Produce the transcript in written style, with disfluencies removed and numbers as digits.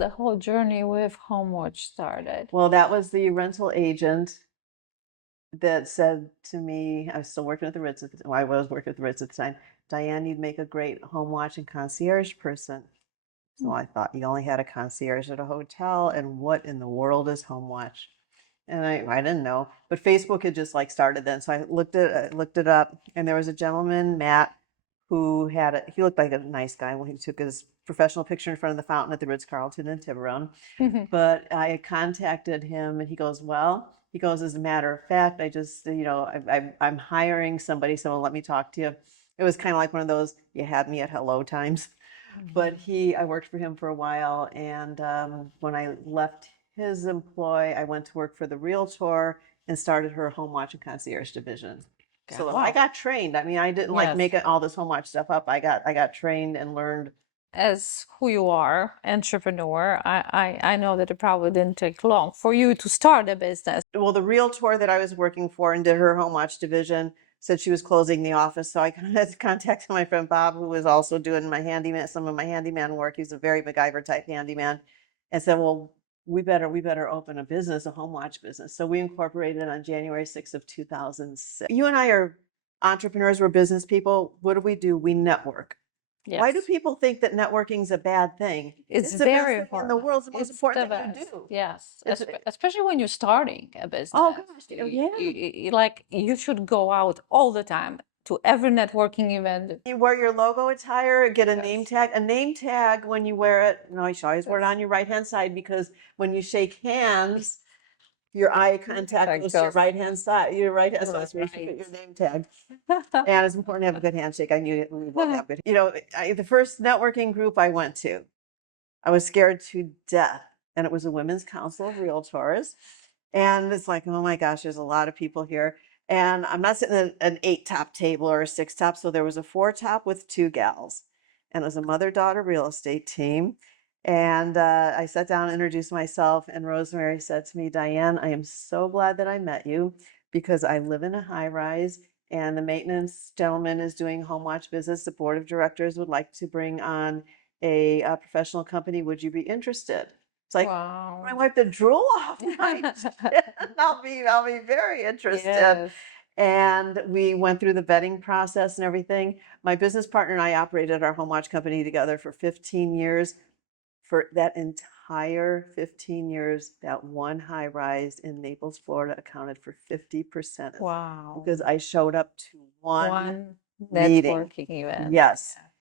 the whole journey with HomeWatch started? Well, that was the rental agent that said to me, I was still working at the Ritz at the time. I was working at the Ritz at the time. Diane, you'd make a great home watch and concierge person. So I thought you only had a concierge at a hotel, and what in the world is home watch? And I didn't know, but Facebook had just like started then. So I looked it up, and there was a gentleman, Matt, who he looked like a nice guy when he took his professional picture in front of the fountain at the Ritz Carlton in Tiburon. But I contacted him, and he goes, well, he goes, as a matter of fact, I just, I'm hiring somebody, so let me talk to you. It was kind of like one of those, you had me at hello times. But I worked for him for a while, and when I left his employ, I went to work for the Realtor and started her home watch and concierge division. So I Wow. got trained. I mean, I didn't like Yes. make all this home watch stuff up. I got trained and learned. As who you are, entrepreneur, I know that it probably didn't take long for you to start a business. Well, the Realtor that I was working for and did her home watch division said she was closing the office. So I contacted my friend Bob, who was also doing some of my handyman work. He's a very MacGyver type handyman, and said, well, we better open a business, a home watch business. So we incorporated on January 6th of 2006. You and I are entrepreneurs, we're business people. What do? We network. Why do Yes. people think that networking is a bad thing? It's the best very thing in the important. world. It's the most It's important the thing you best. do. Yes. It's Especially when you're starting a business. oh gosh, yeah. Like you should go out all the time to every networking event. You wear your logo attire, get a name Yes. tag. A name tag when you wear it, no, you should always wear it Yes. on your right hand side, because when you shake hands, your eye contact goes to your right hand side. Your right hand side, so you should put your name tag. And it's important to have a good handshake. I knew it. We both have good. The first networking group I went to, I was scared to death, and it was a Women's Council of Realtors. And it's like, oh my gosh, there's a lot of people here. And I'm not sitting at an 8-top table or a 6-top. So there was a 4-top with 2 gals. And it was a mother-daughter real estate team. And I sat down and introduced myself. And Rosemary said to me, Diane, I am so glad that I met you, because I live in a high rise, and the maintenance gentleman is doing home watch business. The board of directors would like to bring on a professional company. Would you be interested? It's like, Wow. I wipe the drool off my chin. I'll be very interested. Yes. And we went through the vetting process and everything. My business partner and I operated our home watch company together for 15 years. For that entire 15 years, that one high rise in Naples, Florida accounted for 50% of it, Wow. because I showed up to one One meeting. networking event. Yes.